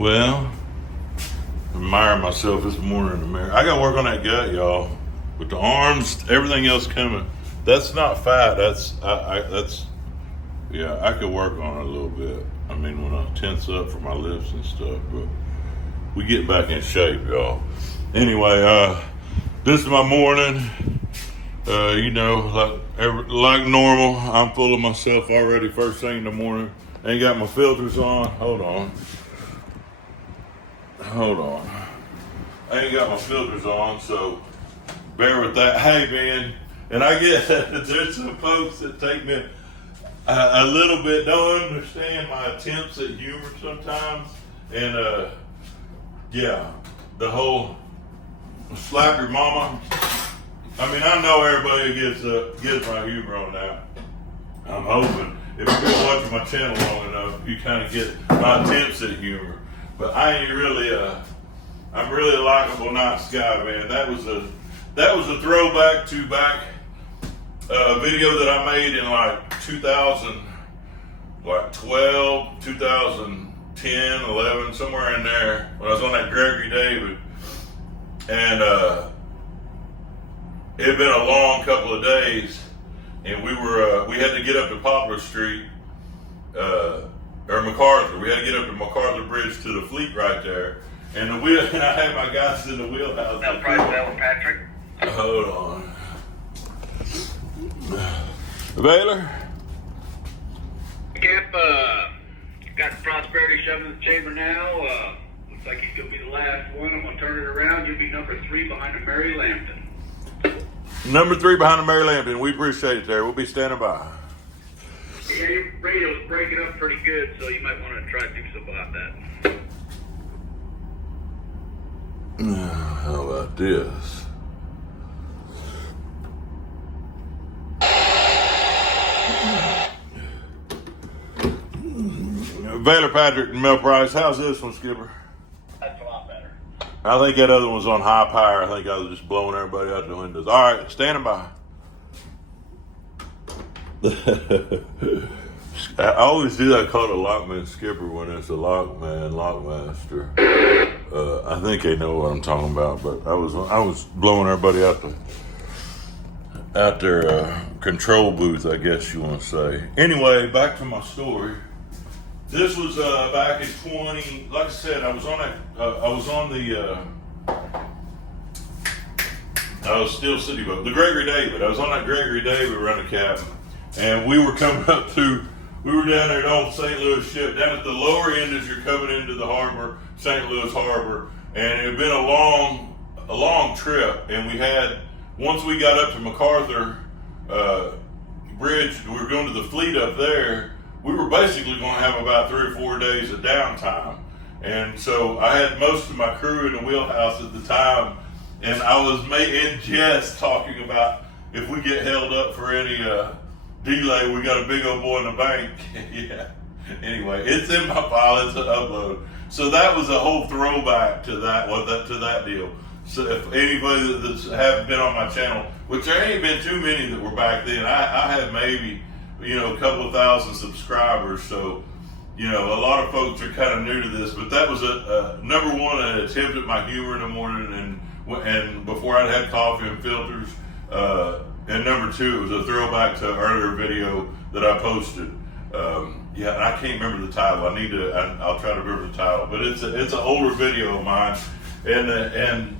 Well, admiring myself this morning in the mirror. I got to work on that gut, y'all. With the arms, everything else coming. That's not fat. I could work on it a little bit. I mean, when I tense up for my lifts and stuff, but we get back in shape, y'all. Anyway, this is my morning. Like normal, I'm full of myself already first thing in the morning. Ain't got my filters on. Hold on. I ain't got my filters on, so bear with that. Hey, man, and I get there's some folks that take me a little bit, don't understand my attempts at humor sometimes. And, the whole slap your mama. I mean, I know everybody gets my humor on that. I'm hoping if you've been watching my channel long enough, you kind of get my attempts at humor. But I ain't really I'm really a likable, nice guy, man. That was a throwback to back video that I made in like 2012, 2010, 11, somewhere in there when I was on that Gregory David. And it had been a long couple of days, and we had to get up to Poplar Street, or MacArthur. We had to get up to MacArthur Bridge to the fleet right there. And I had my guys in the wheelhouse. Patrick. Hold on. Baylor? Cap, got the Prosperity shoving in the chamber now. Looks like he's going to be the last one. I'm going to turn it around. You'll be number 3 behind the Mary Lambton. Number 3 behind the Mary Lambton. We appreciate it there. We'll be standing by. Yeah, your radio's breaking up pretty good, so you might want to try to do something about that. How about this? Baylor Patrick and Mel Price, how's this one, Skipper? That's a lot better. I think that other one's on high power. I think I was just blowing everybody out the windows. All right, standing by. I always do that called a lockman skipper when it's a lockmaster. I think they know what I'm talking about, but I was blowing everybody out their control booth, I guess you want to say. Anyway, back to my story. This was back in 20. Like I said, I was still city boat, the Gregory David. I was on that Gregory David running cabin, and we were coming up to. We were down there at old St. Louis ship, down at the lower end as you're coming into the harbor, St. Louis Harbor, and it had been a long trip. And we had, once we got up to MacArthur Bridge, we were going to the fleet up there. We were basically going to have about 3 or 4 days of downtime. And so I had most of my crew in the wheelhouse at the time, and I was in jest talking about if we get held up for any delay, we got a big old boy in the bank. Yeah. Anyway, it's in my file. It's an upload. So that was a whole throwback to that deal. So if anybody that haven't been on my channel, which there ain't been too many that were back then, I had maybe a couple of thousand subscribers. So a lot of folks are kind of new to this. But that was a number one, an attempt at my humor in the morning, and before I'd had coffee and filters. And number 2, it was a throwback to an earlier video that I posted. And I can't remember the title. I'll try to remember the title. But it's an older video of mine. And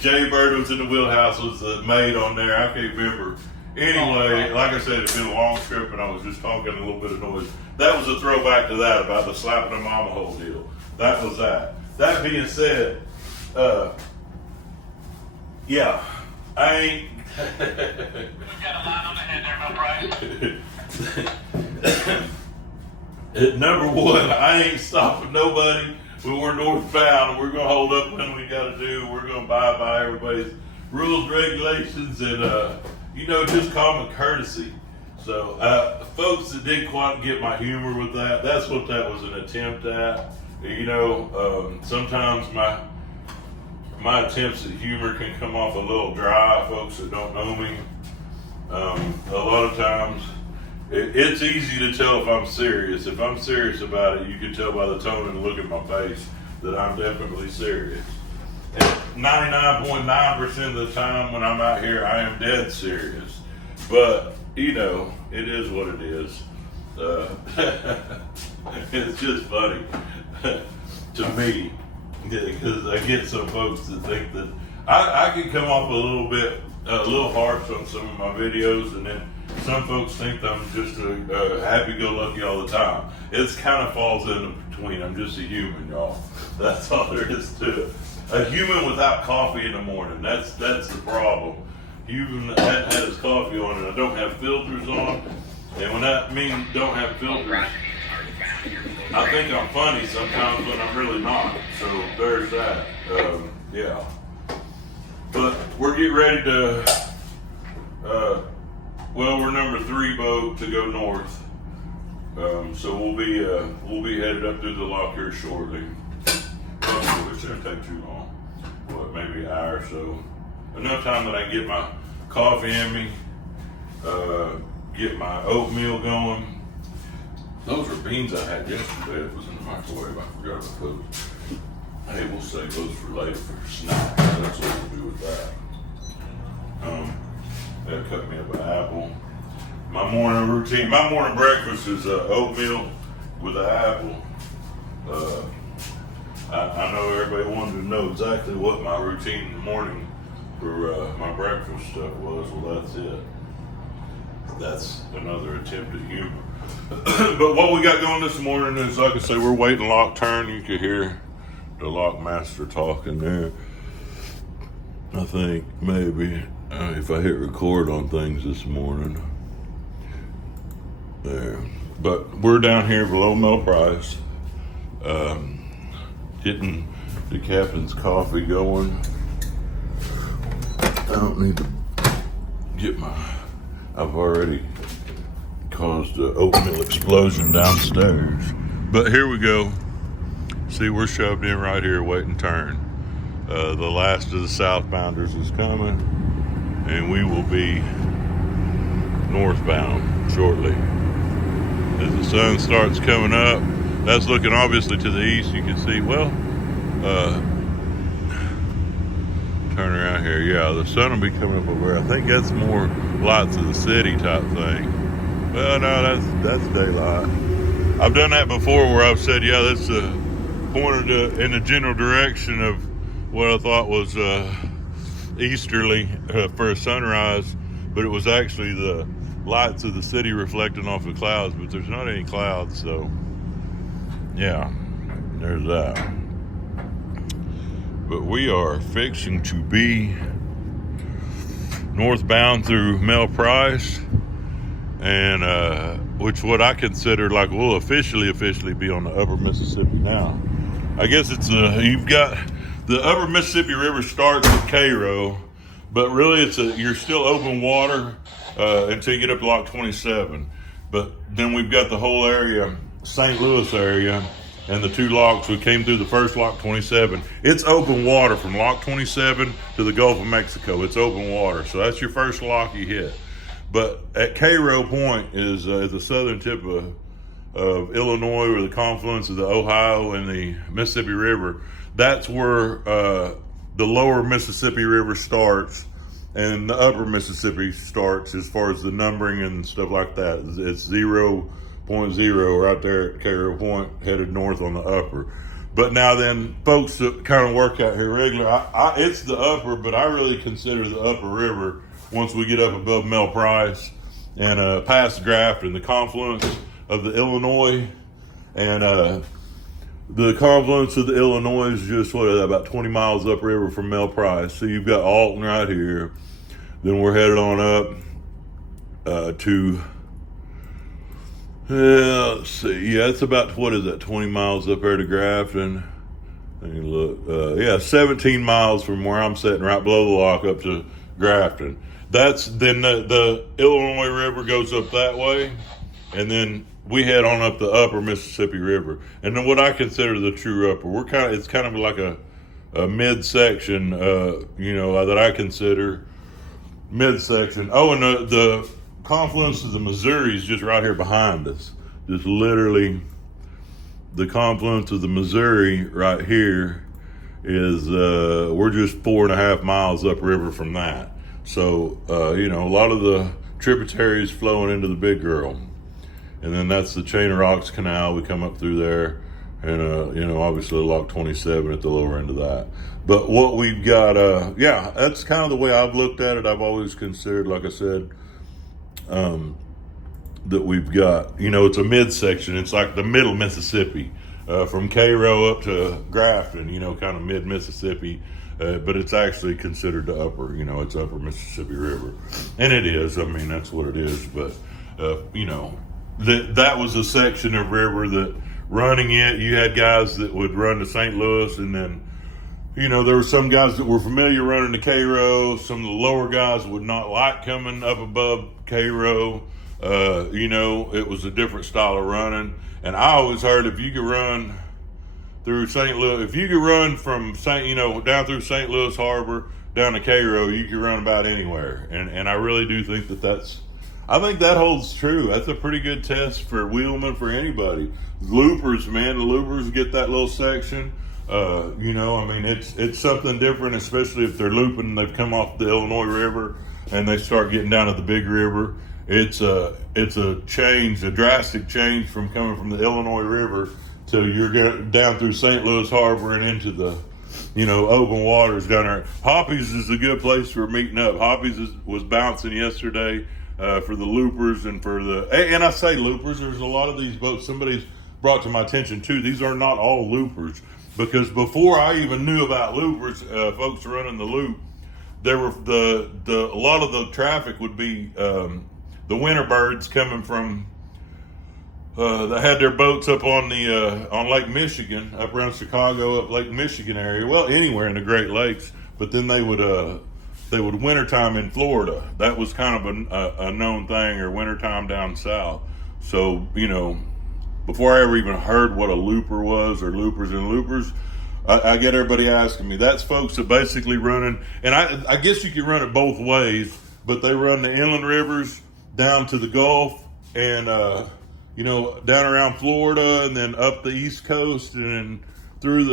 Jay Bird was in the wheelhouse, was the maid on there. I can't remember. Anyway, like I said, it's been a long trip, and I was just talking a little bit of noise. That was a throwback to that, about the slapping the mama hole deal. That was that. That being said, I ain't. You got a line on the head there, no price. Number 1, I ain't stopping nobody when we're northbound, and we're going to hold up when we got to do. We're going to abide by everybody's rules, regulations, and, just common courtesy. So, folks that didn't quite get my humor with that, that's what that was an attempt at. Sometimes my attempts at humor can come off a little dry, folks that don't know me. A lot of times, It's easy to tell if I'm serious. If I'm serious about it, you can tell by the tone and look at my face that I'm definitely serious. And 99.9% of the time when I'm out here, I am dead serious. But, you know, it is what it is. It's just funny to me, because I get some folks that think that I can come off a little harsh on some of my videos, and then some folks think that I'm just a happy-go-lucky all the time. It's kind of falls in between. I'm just a human, y'all. That's all there is to it. A human without coffee in the morning. That's the problem. Human that hadn't had his coffee on, and I don't have filters on. And when that means don't have filters, I think I'm funny sometimes when I'm really not. So there's that. Yeah. But we're getting ready to, we're number 3 boat to go north. So we'll be headed up through the lock here shortly. It shouldn't take too long. What, maybe an hour or so. Enough time that I can get my coffee in me, get my oatmeal going. Those are beans I had yesterday. It was in the microwave. I forgot about those. Hey, we'll save those for later for snacks. That's what we'll do with that. They'll cut me up an apple. My morning routine, my morning breakfast is oatmeal with an apple. I know everybody wanted to know exactly what my routine in the morning for my breakfast stuff was. Well, that's it. That's another attempt at humor. But what we got going this morning is, like I say, we're waiting lock turn. You can hear the lock master talking there. I think maybe if I hit record on things this morning. There. But we're down here below Mel Price. Getting the captain's coffee going. I don't need to get I've already caused an oatmeal explosion downstairs. But here we go. See, we're shoved in right here, waiting turn. The last of the southbounders is coming, and we will be northbound shortly. As the sun starts coming up, that's looking obviously to the east. You can see, turn around here. Yeah, the sun will be coming up over there. I think that's more lights of the city type thing. Well, no, that's daylight. I've done that before where I've said, yeah, that's pointed in the general direction of what I thought was easterly for a sunrise, but it was actually the lights of the city reflecting off the clouds, but there's not any clouds, so yeah, there's that. But we are fixing to be northbound through Mel Price, and which what I consider like we'll officially be on the upper Mississippi now. I guess it's you've got the upper Mississippi River starts at Cairo, but really you're still open water until you get up to Lock 27. But then we've got the whole area, St. Louis area, and the 2 locks. We came through the first Lock 27. It's open water from Lock 27 to the Gulf of Mexico. It's open water. So that's your first lock you hit. But at Cairo Point is the southern tip of Illinois, or the confluence of the Ohio and the Mississippi River. That's where the lower Mississippi River starts and the upper Mississippi starts as far as the numbering and stuff like that. It's 0.0 right there at Cairo Point, headed north on the upper. But now then, folks that kind of work out here regular, it's the upper, but I really consider the upper river once we get up above Mel Price and past Grafton, the confluence of the Illinois, and the confluence of the Illinois is just about 20 miles upriver from Mel Price. So you've got Alton right here. Then we're headed on up to, let's see, yeah, it's about, 20 miles up there to Grafton. Let me look, 17 miles from where I'm sitting right below the lock up to Grafton. Then the Illinois River goes up that way, and then we head on up the upper Mississippi River. And then what I consider the true upper, it's kind of like a midsection, that I consider midsection. Oh, and the confluence of the Missouri is just right here behind us. Just literally the confluence of the Missouri right here is, we're just 4.5 miles upriver from that. So, a lot of the tributaries flowing into the Big Girl. And then that's the Chain of Rocks Canal. We come up through there. And, obviously Lock 27 at the lower end of that. But what we've got, that's kind of the way I've looked at it. I've always considered, like I said, that we've got, it's a midsection. It's like the middle Mississippi, from Cairo up to Grafton, kind of mid Mississippi. But it's actually considered the upper, it's upper Mississippi River. And it is, I mean, that's what it is. But, that was a section of river that running it, you had guys that would run to St. Louis, and then, there were some guys that were familiar running to Cairo. Some of the lower guys would not like coming up above Cairo. It was a different style of running. And I always heard if you could run through St. Louis, if you could run from down through St. Louis Harbor down to Cairo, you could run about anywhere. And I really do think I think that holds true. That's a pretty good test for wheelmen, for anybody. Loopers, man, the loopers get that little section. It's something different, especially if they're looping and they've come off the Illinois River and they start getting down to the Big River. It's a change, a drastic change from coming from the Illinois River till you're down through St. Louis Harbor and into the, open waters down there. Hoppies is a good place for meeting up. Hoppies was bouncing yesterday for the loopers and and I say loopers, there's a lot of these boats. Somebody's brought to my attention too. These are not all loopers, because before I even knew about loopers, folks running the loop, there were a lot of the traffic would be the winter birds coming from that had their boats up on on Lake Michigan, up around Chicago, up Lake Michigan area, well, anywhere in the Great Lakes. But then they would wintertime in Florida. That was kind of a known thing, or wintertime down south. So, before I ever even heard what a looper was, or loopers and loopers, I get everybody asking me. That's folks that basically running, and I guess you can run it both ways, but they run the inland rivers down to the Gulf and, down around Florida, and then up the East Coast, and then through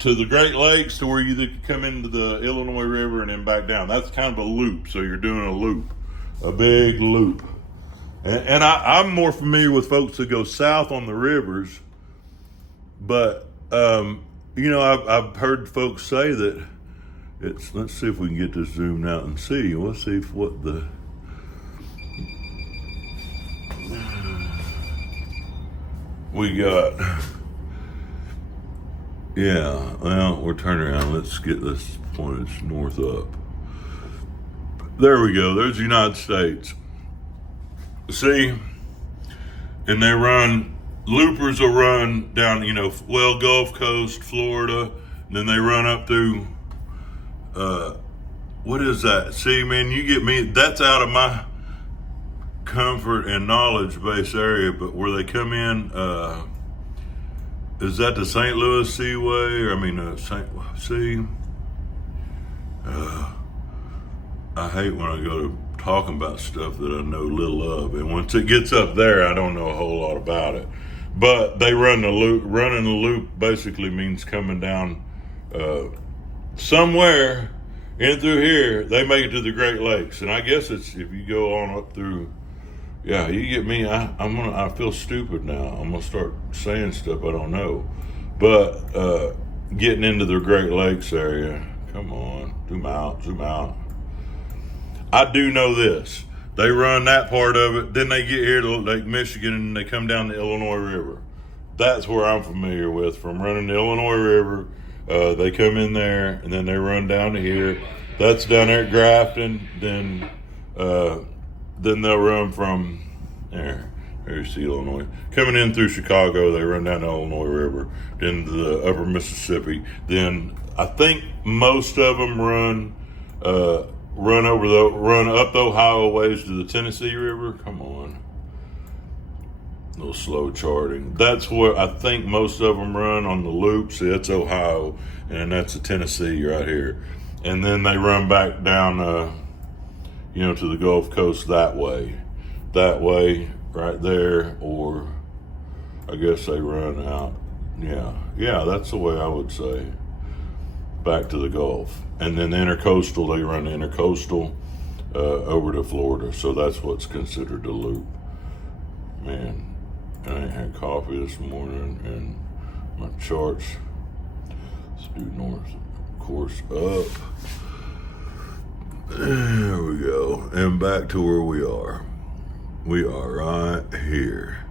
to the Great Lakes, to where you can come into the Illinois River and then back down. That's kind of a loop. So you're doing a loop, a big loop. And I'm more familiar with folks that go south on the rivers, but I've heard folks say that let's see if we can get this zoomed out and see. Let's see what we got. Yeah, well, we're turning around. Let's get this pointed north up. There we go. There's the United States. See? And loopers will run down, Gulf Coast, Florida, and then they run up through, what is that? See, man, you get me, that's out of my comfort and knowledge base area, but where they come in, is that the St. Louis Seaway? I hate when I go to talking about stuff that I know little of, and once it gets up there, I don't know a whole lot about it. But they run the loop. Running the loop basically means coming down somewhere in through here. They make it to the Great Lakes, and I guess it's if you go on up through. Yeah, you get me. I feel stupid now. I'm gonna start saying stuff I don't know, but getting into the Great Lakes area. Come on, zoom out. I do know this. They run that part of it. Then they get here to Lake Michigan and they come down the Illinois River. That's where I'm familiar with. From running the Illinois River, they come in there and then they run down to here. That's down there at Grafton. Then they'll run from there. There's the Illinois. Coming in through Chicago, they run down the Illinois River, then the upper Mississippi. Then I think most of them run up the Ohio ways to the Tennessee River. Come on. A little slow charting. That's where I think most of them run on the loop. See, that's Ohio, and that's the Tennessee right here. And then they run back down, to the Gulf Coast that way, right there, or I guess they run out. Yeah, that's the way I would say, back to the Gulf. And then the intercoastal, they run the intercoastal over to Florida. So that's what's considered the loop. Man, I ain't had coffee this morning, and my charts. Let's do north course up. There we go. And back to where we are. We are right here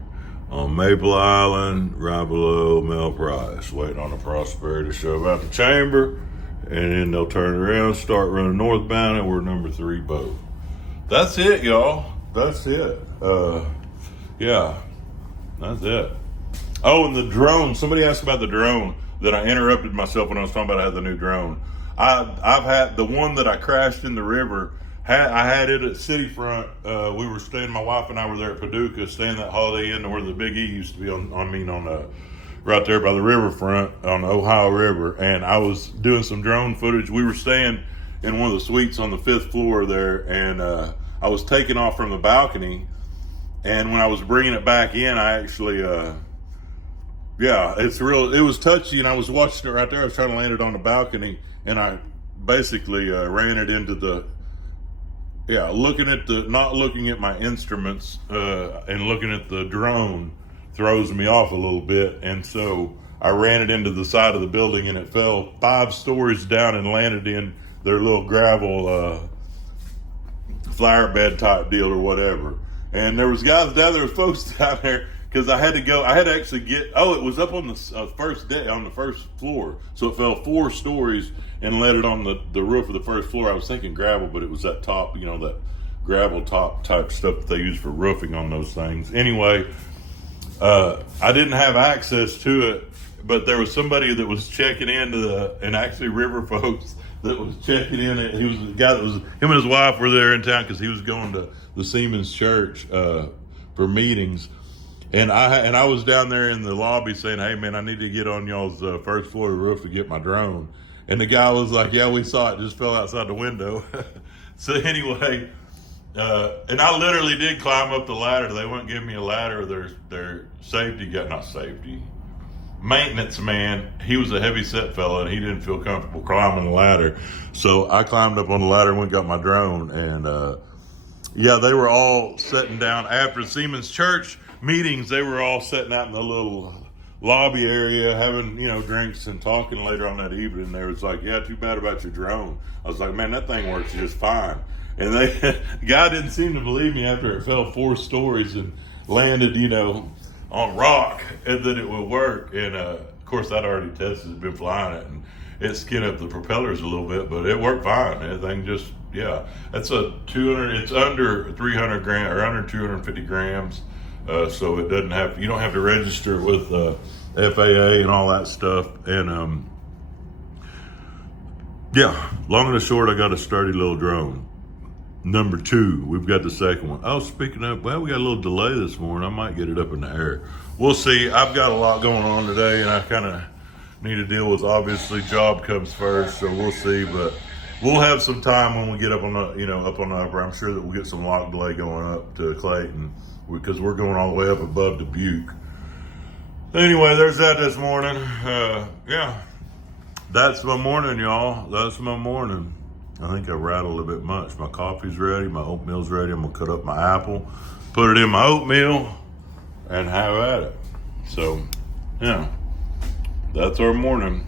on Maple Island, right below Mel Price, waiting on the Prosperity to shove out the chamber, and then they'll turn around, start running northbound, and we're number 3 boat. That's it, y'all. That's it. Yeah, that's it. Oh, and the drone. Somebody asked about the drone that I interrupted myself when I was talking about I had the new drone. I've had the one that I crashed in the river. I had it at City Front. We were staying, my wife and I were there at Paducah, staying that Holiday Inn where the Big E used to be right there by the riverfront on the Ohio River. And I was doing some drone footage. We were staying in one of the suites on the 5th floor there, and I was taking off from the balcony. And when I was bringing it back in, I actually, it was touchy, and I was watching it right there. I was trying to land it on the balcony, and I basically ran it into not looking at my instruments and looking at the drone throws me off a little bit. And so I ran it into the side of the building, and it fell 5 stories down and landed in their little gravel flower bed type deal or whatever. And there was guys down there, folks down there, because I had to actually it was up on the first day, on the first floor. So it fell 4 stories and landed on the roof of the first floor. I was thinking gravel, but it was that top, that gravel top type stuff that they use for roofing on those things. Anyway, I didn't have access to it, but there was somebody that was checking into and actually river folks that was checking in. He was the guy that was, him and his wife were there in town because he was going to the Siemens Church for meetings. And I was down there in the lobby saying, "Hey man, I need to get on y'all's first floor roof to get my drone." And the guy was like, "Yeah, we saw it, just fell outside the window." So anyway, and I literally did climb up the ladder. They wouldn't give me a ladder. Their maintenance man, he was a heavy set fella, and he didn't feel comfortable climbing the ladder. So I climbed up on the ladder and went and got my drone. And they were all sitting down after Siemens Church meetings. They were all sitting out in the little lobby area having, drinks and talking later on that evening. They was like, "Yeah, too bad about your drone." I was like, "Man, that thing works just fine." And the guy didn't seem to believe me after it fell 4 stories and landed, on rock, and that it would work. And of course, I'd already tested, been flying it, and it skinned up the propellers a little bit, but it worked fine. Everything just, that's it's under 300 grams or under 250 grams. So it doesn't you don't have to register with FAA and all that stuff. And long and the short, I got a sturdy little drone. Number 2, we've got the second one. Oh, speaking of, we got a little delay this morning. I might get it up in the air. We'll see. I've got a lot going on today, and I kind of need to deal with, obviously, job comes first, so we'll see. But we'll have some time when we get up on the, up on the upper. I'm sure that we'll get some lock delay going up to Clayton, because we're going all the way up above Dubuque. Anyway, there's that this morning. That's my morning, y'all. That's my morning. I think I rattled a bit much. My coffee's ready. My oatmeal's ready. I'm going to cut up my apple, put it in my oatmeal, and have at it. So, that's our morning.